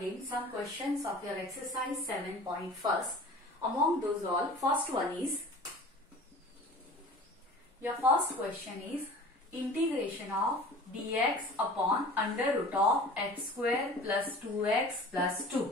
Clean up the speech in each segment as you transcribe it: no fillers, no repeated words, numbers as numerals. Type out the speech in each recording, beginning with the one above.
again some questions of your exercise 7.1. Among those all, first one is, your first question is integration of dx upon under root of x square plus 2x plus 2.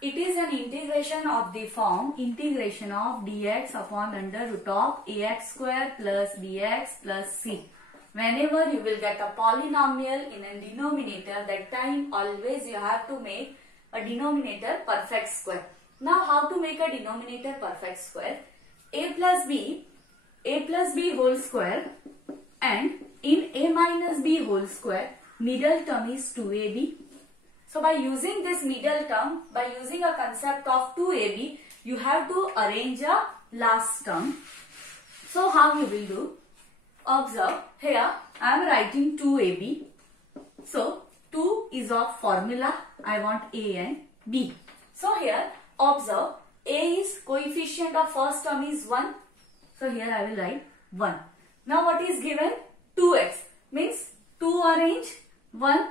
It is an integration of the form integration of dx upon under root of ax square plus bx plus c. Whenever you will get a polynomial in a denominator, that time always you have to make a denominator perfect square. Now how to make a denominator perfect square? A plus b whole square, and in a minus b whole square, middle term is 2ab. So by using this middle term, by using a concept of 2ab, you have to arrange a last term. So how you will do? Observe, here I am writing 2ab. So 2 is of formula, I want a and b. So here observe, a is coefficient of first term is 1. So here I will write 1. Now what is given? 2x means 2 arrange 1.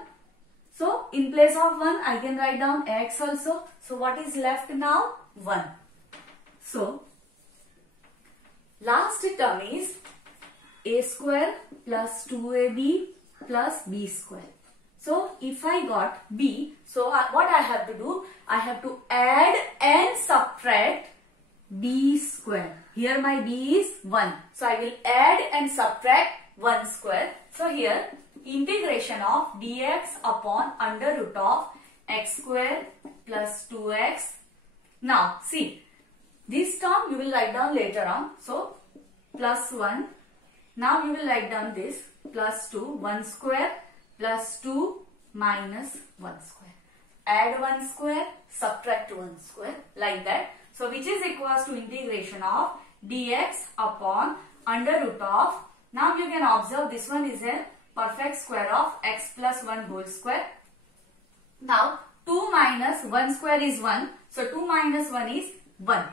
So in place of 1 I can write down x also. So what is left now? 1. So last term is a square plus 2ab plus b square. So if I got b, so what I have to do? I have to add and subtract b square. Here my b is 1. So I will add and subtract 1 square. So here integration of dx upon under root of x square plus 2x. Now see, this term you will write down later on. So plus 1. Now you will write down this plus 2, 1 square plus 2 minus 1 square. Add 1 square, subtract 1 square, like that. So which is equals to integration of dx upon under root of, now you can observe this one is a perfect square of x plus 1 whole square. Now 2 minus 1 square is 1. So 2 minus 1 is 1.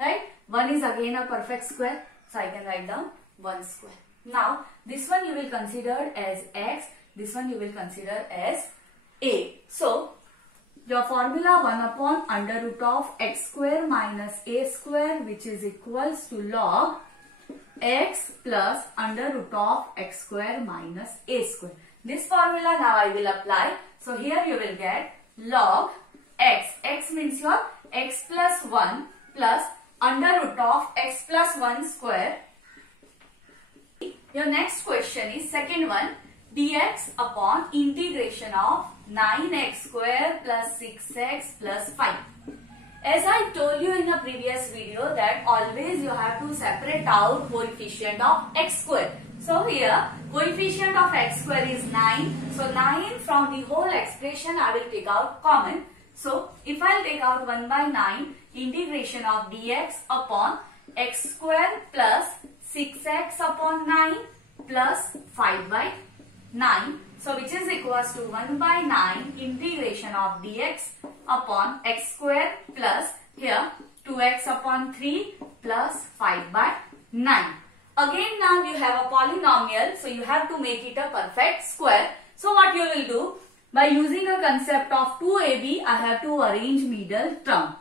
Right? 1 is again a perfect square. So I can write down 1 square. Now this one you will consider as x. This one you will consider as a. So your formula 1 upon under root of x square minus a square, which is equals to log x plus under root of x square minus a square. This formula now I will apply. So here you will get log x. X means your x plus 1 plus under root of x plus 1 square. Your next question is second one, dx upon integration of 9x square plus 6x plus 5. As I told you in a previous video that always you have to separate out coefficient of x square. So here coefficient of x square is 9. So 9 from the whole expression I will take out common. So if I will take out 1 by 9 integration of dx upon x square plus 6x upon 9 plus 5 by 9. So which is equals to 1 by 9 integration of dx upon x square plus here 2x upon 3 plus 5 by 9. Again now you have a polynomial, so you have to make it a perfect square. So what you will do? By using a concept of 2ab, I have to arrange middle term.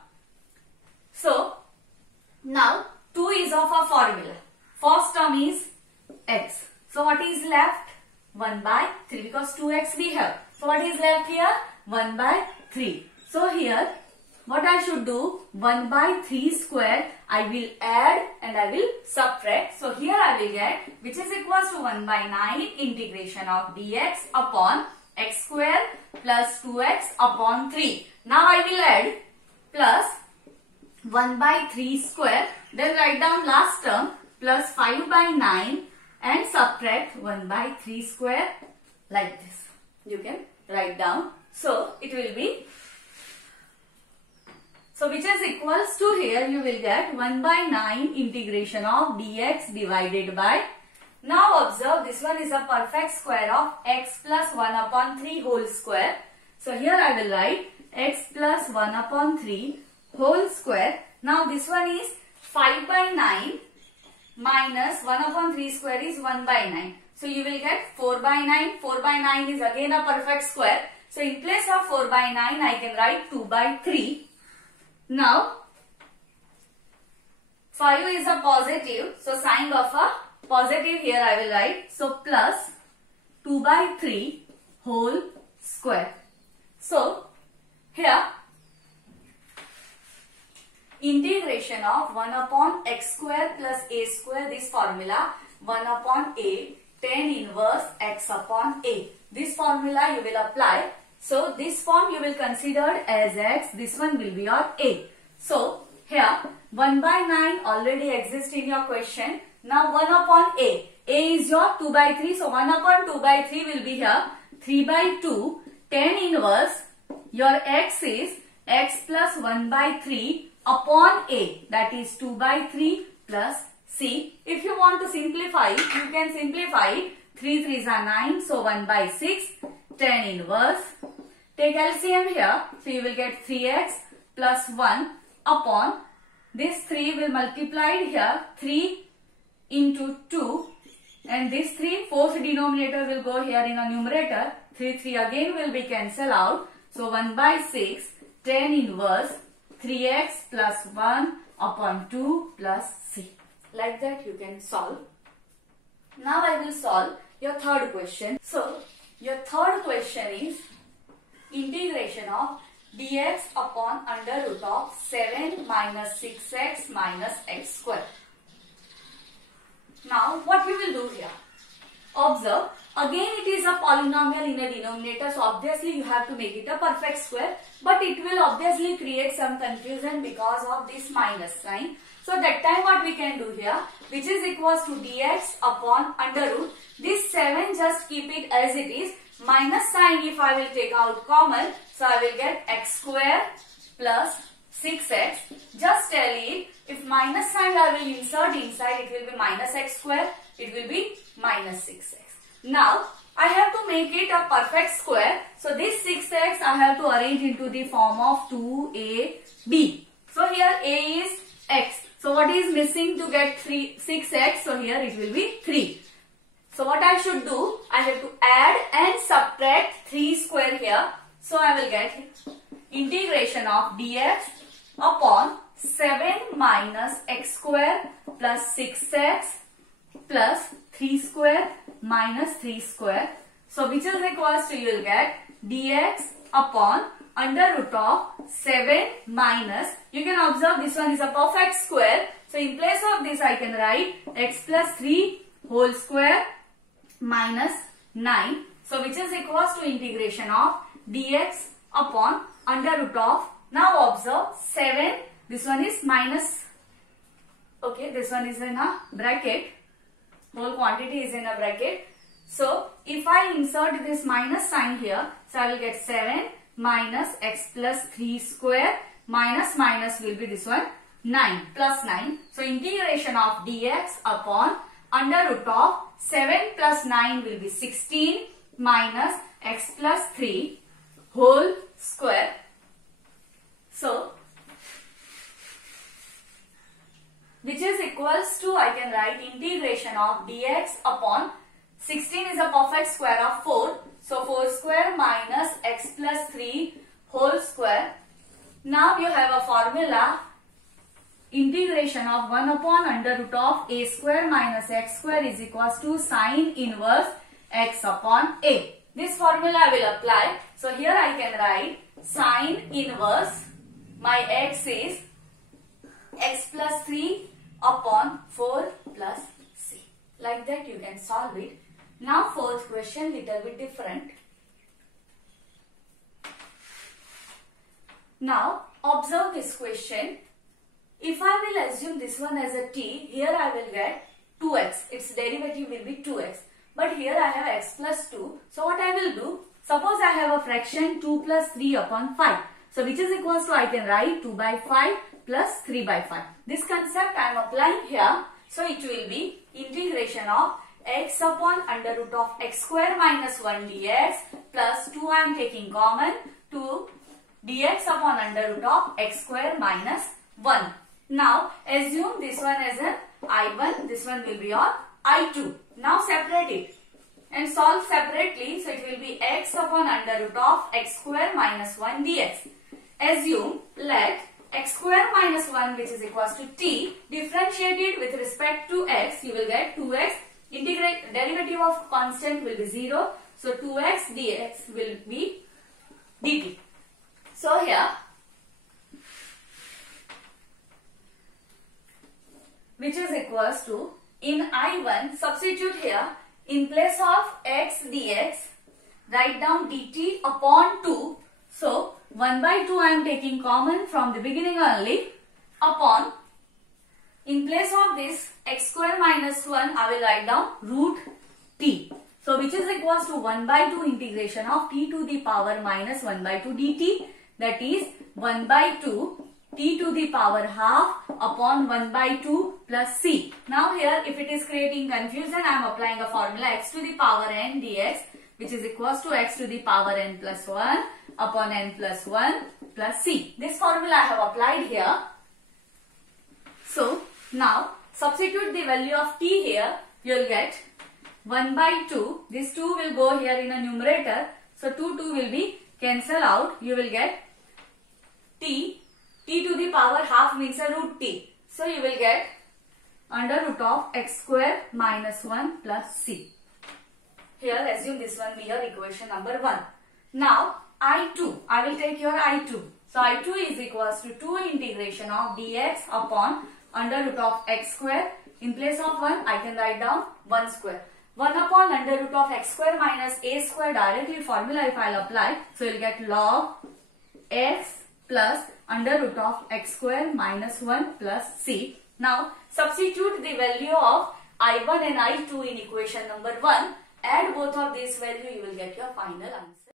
So now 2 is of a formula. First term is x. So what is left? 1 by 3, because 2x we have. So what is left here? 1 by 3. So here what I should do? 1 by 3 square I will add and I will subtract. So here I will get, which is equals to 1 by 9 integration of dx upon x square plus 2x upon 3. Now I will add plus 1 by 3 square, then write down last term plus 5 by 9 and subtract 1 by 3 square, like this. You can write down. So it will be, so which is equals to, here you will get 1 by 9 integration of dx divided by, now observe this one is a perfect square of x plus 1 upon 3 whole square. So here I will write x plus 1 upon 3 whole square. Now this one is 5 by 9 minus 1 upon 3 square is 1 by 9. So you will get 4 by 9. 4 by 9 is again a perfect square. So in place of 4 by 9, I can write 2 by 3. Now 5 is a positive, so sign of a positive here I will write. So plus 2 by 3 whole square. So here integration of 1 upon x square plus a square, this formula 1 upon a tan inverse x upon a. This formula you will apply. So this form you will consider as x, this one will be your a. So here 1 by 9 already exists in your question. Now 1 upon a. A is your 2 by 3. So 1 upon 2 by 3 will be here 3 by 2 tan inverse. Your x is x plus 1 by 3 upon a, that is 2 by 3 plus c. If you want to simplify, you can simplify. 3 3s are 9, so 1 by 6 tan inverse. Take LCM here, so you will get 3x plus 1 upon this 3 will multiplied here 3 into 2, and this 3 fourth denominator will go here in a numerator. 3 3 again will be cancelled out. So 1 by 6 tan inverse 3x plus 1 upon 2 plus c. Like that you can solve. Now I will solve your third question. So your third question is integration of dx upon under root of 7 minus 6x minus x square. Now what we will do here? Observe, again it is a polynomial in a denominator, so obviously you have to make it a perfect square, but it will obviously create some confusion because of this minus sign. So that time what we can do here, which is equals to dx upon under root, this 7 just keep it as it is, minus sign if I will take out common, so I will get x square plus 6x. Just tell it, if minus sign I will insert inside, it will be minus x square, it will be minus 6x. Now I have to make it a perfect square, so this 6x I have to arrange into the form of 2ab. So here a is x. So what is missing to get 6x? So here it will be 3. So what I should do? I have to add and subtract 3 square here. So I will get integration of dx upon 7 minus x square plus 6x plus 3 square minus 3 square. So which is equals to, you will get dx upon under root of 7 minus, you can observe this one is a perfect square. So in place of this I can write x plus 3 whole square minus 9. So which is equals to integration of dx upon under root of, now observe 7, this one is minus, okay, this one is in a bracket, whole quantity is in a bracket. So if I insert this minus sign here, so I will get 7 minus x plus 3 square minus minus will be this one 9 plus 9. So integration of dx upon under root of 7 plus 9 will be 16 minus x plus 3 whole square. So which is equals to, I can write integration of dx upon 16 is a perfect square of 4. So 4 square minus x plus 3 whole square. Now you have a formula, integration of 1 upon under root of a square minus x square is equals to sine inverse x upon a. This formula I will apply. So here I can write sine inverse, my x is x plus 3 upon 4 plus c. Like that you can solve it. Now fourth question, little bit different. Now observe this question. If I will assume this one as a t, here I will get 2x. Its derivative will be 2x. But here I have x plus 2. So what I will do? Suppose I have a fraction 2 plus 3 upon 5. So which is equals to, I can write 2 by 5 plus 3 by 5. This concept I am applying here. So it will be integration of x upon under root of x square minus 1 dx plus 2 I am taking common to dx upon under root of x square minus 1. Now assume this one as an I1, this one will be your I2. Now separate it and solve separately. So it will be x upon under root of x square minus 1 dx. Assume, let x square minus 1, which is equals to t, differentiated with respect to x, you will get 2x. Integrate, derivative of constant will be 0. So 2x dx will be dt. So here, which is equals to, in I1, substitute here, in place of x dx, write down dt upon 2. So 1 by 2 I am taking common from the beginning only, upon, in place of this x square minus 1, I will write down root t. So which is equals to 1 by 2 integration of t to the power minus 1 by 2 dt, that is 1 by 2 t to the power half upon 1 by 2 plus c. Now here, if it is creating confusion, I am applying a formula x to the power n dx, which is equals to x to the power n plus 1 upon n plus 1 plus c. This formula I have applied here. So now substitute the value of t here, you will get 1 by 2. This 2 will go here in a numerator. So 2 will be cancel out. You will get t to the power half means a root t. So you will get under root of x square minus 1 plus c. Here assume this one be your equation number 1. Now I2, I will take your I2. So I2 is equals to 2 integration of dx upon under root of x square. In place of 1, I can write down 1 square. 1 upon under root of x square minus a square, directly formula if I will apply. So you will get log x plus under root of x square minus 1 plus c. Now substitute the value of I1 and I2 in equation number 1. Add both of these value, you will get your final answer.